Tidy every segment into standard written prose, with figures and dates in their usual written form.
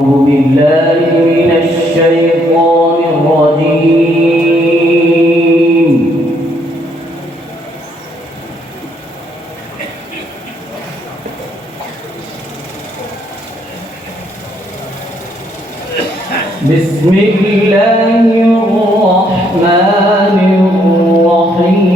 أعوذ بالله من الشيطان الرجيم. بسم الله الرحمن الرحيم.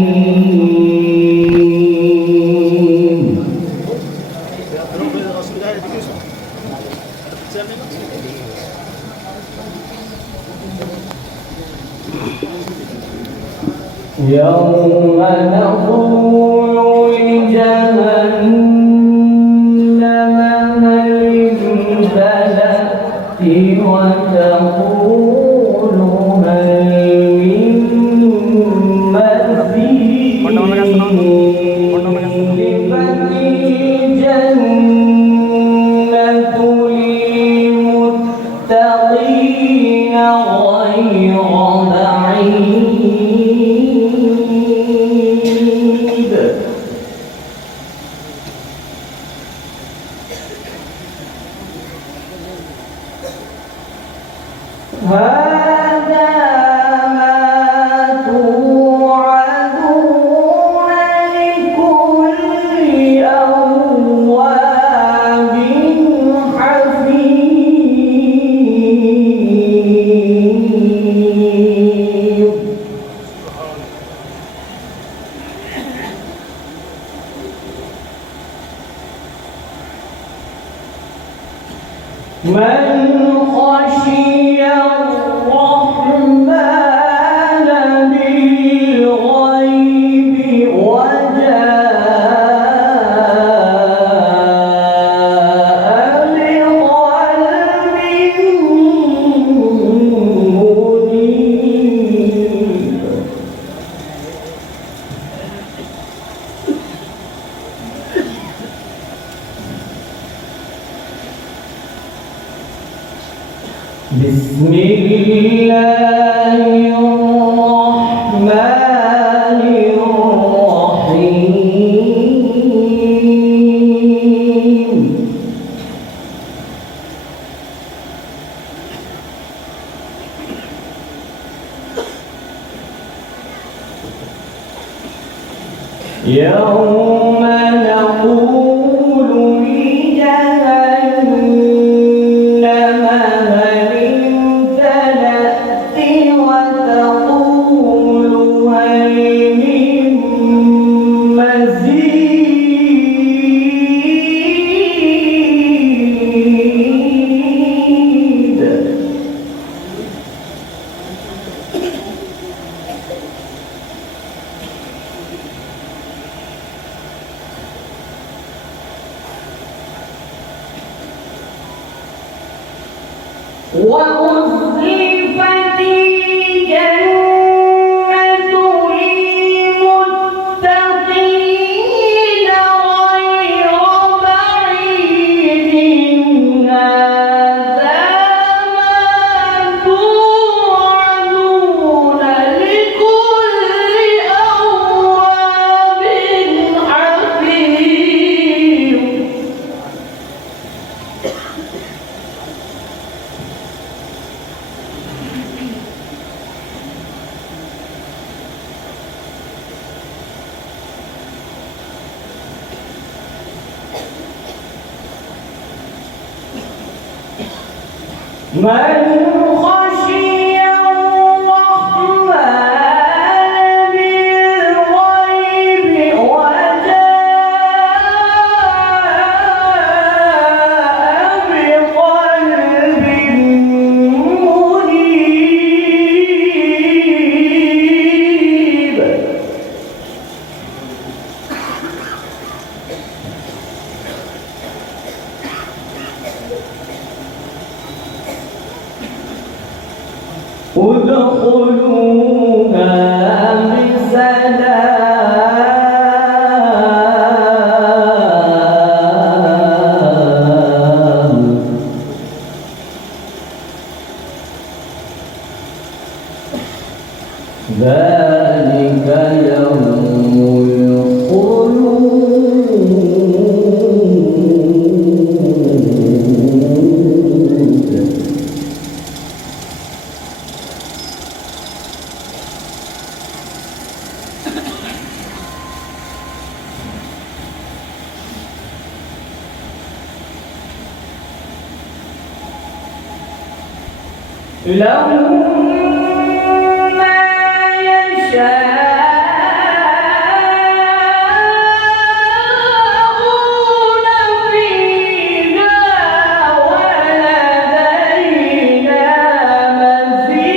يوم نقول لجهنم هل امتلأت وتقول هل من مزيد لمن الجنة للمتقين غير بعيد. هذا ما توعدون لكل أواب حفيظ. من خشي الرحمن بالغيب وجاء بقلب منيب. بسم الله الرحمن الرحيم. يوم نقول لجهنم هل امتلأت وتقول هل من مزيد. وأزلفت الجنة للمتقين غير بعيد. هذا ما توعدون لكل أواب حفيظ. من خشي الرحمن بالغيب وجاء بقلب منيب. ادخلوها بسلام. ذلك يوم الخلود. لهم ما يشاءون فيها ولدينا مزيد.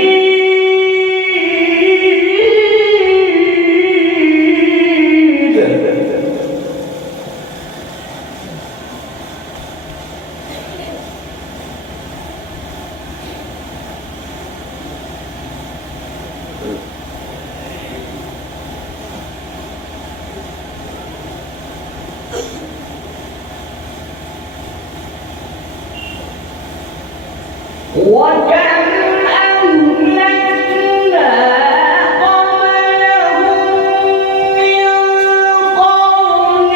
وكم أهلكنا قبلهم من قرن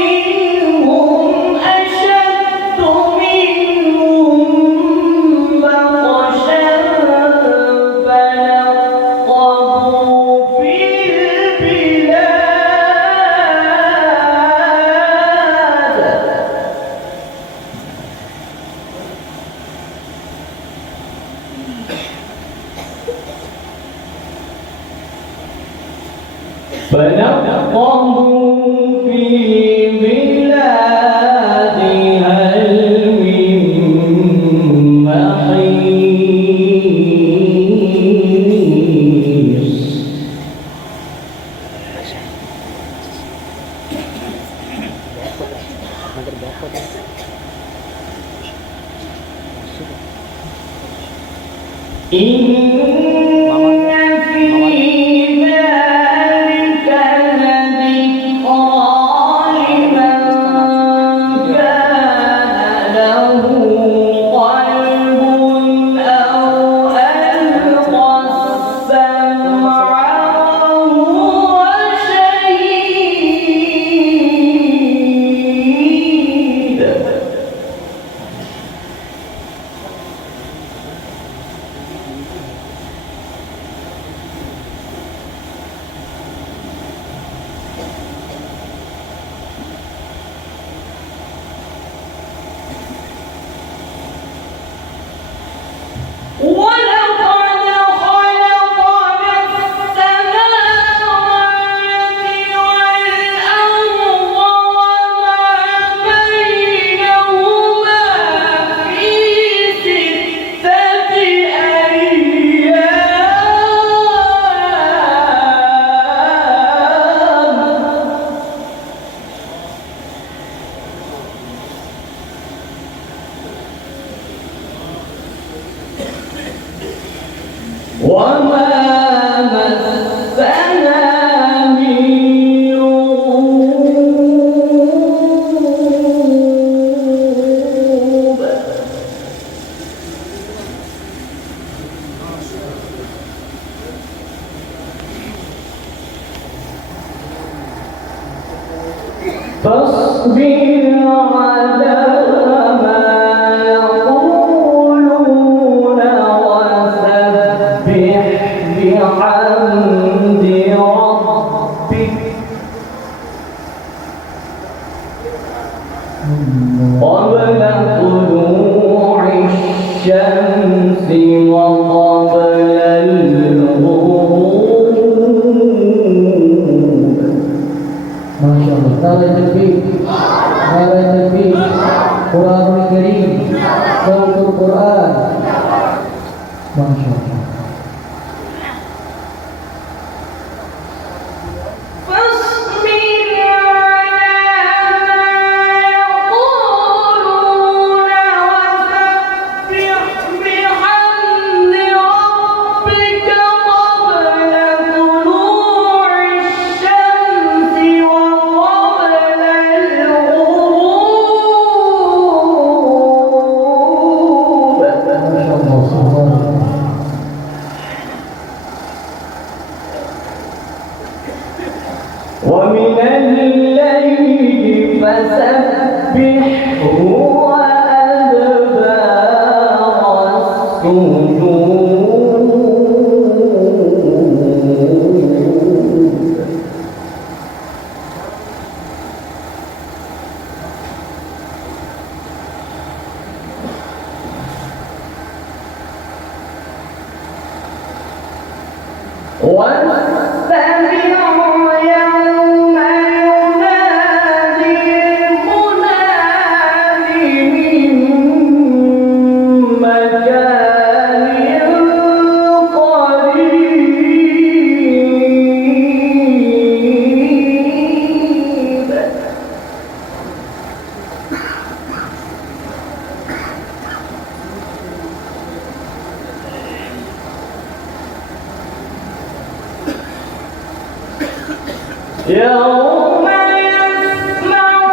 هم أشد منهم بطشا فنقبوا في البلاد. فنقضوا في البلاد هل من محيص. إن في ذلك لذكرى لمن كان له قلب أو ألقى السمع وهو شهيد. ولقد خلقنا السماوات والأرض وما بينهما في 6 أيام. وما مسنا من لغوب. فاصبر على ما يقولون وسبح بحمد ربك قبل طلوع الشمس وقبل الغروب. ما شاء الله. نعرة التكبير، نعرة التكبير. قرآن الكريم، صوت القرآن. ما شاء الله. فاصبر على ما يقولون وسبح بحمد ربك قبل طلوع الشمس وقبل الغروب. ما شاء الله. سبحان الله. ومن الليل فسبحه وأدبار السجود. واستمعوا يوم ينادي المناد من مكان قريب. يوم يسمعون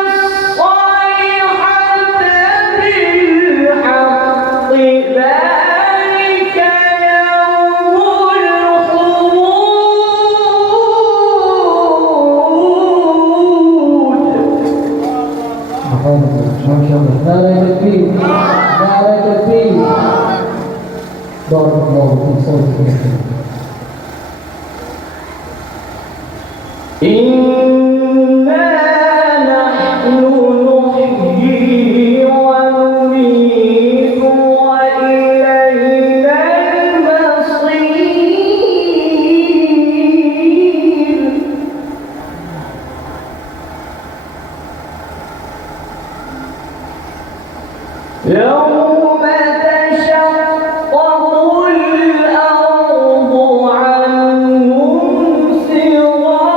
الصيحة بالحق ذلك يوم الخروج. ما شاء الله. نعرة تكبير. نعرة تكبير. بارك الله في صوتكم. إنا نحن نحيي ونميت وإلينا المصير. يوم تشقق الأرض عنهم سراعا.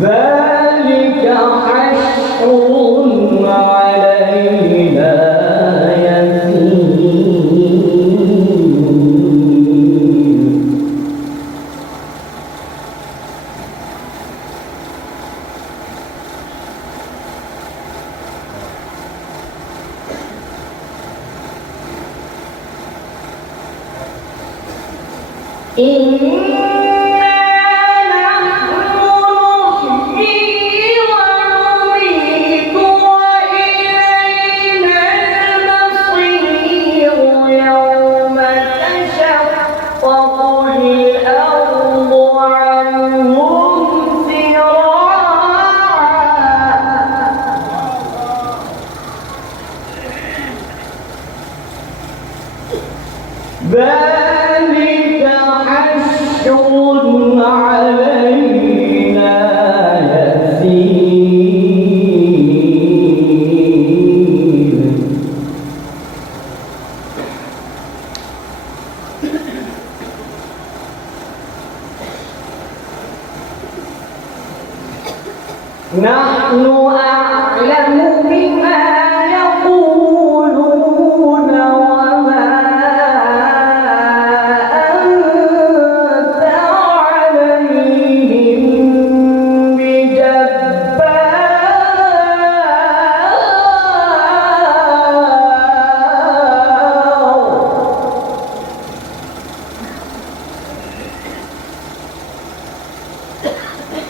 ذلك حشر علينا يسير. إنا نحن نحيي ونميت وإلينا المصير. يوم تشقق الأرض عنهم سراعا. ذلك حشر علينا يسير. نحن أعلم بما يقولون وما أنت عليهم بجبار.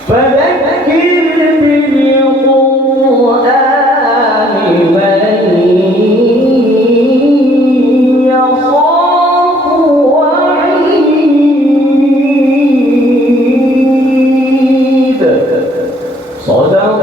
فذكر بالقرآن من يخاف وعيد. صدق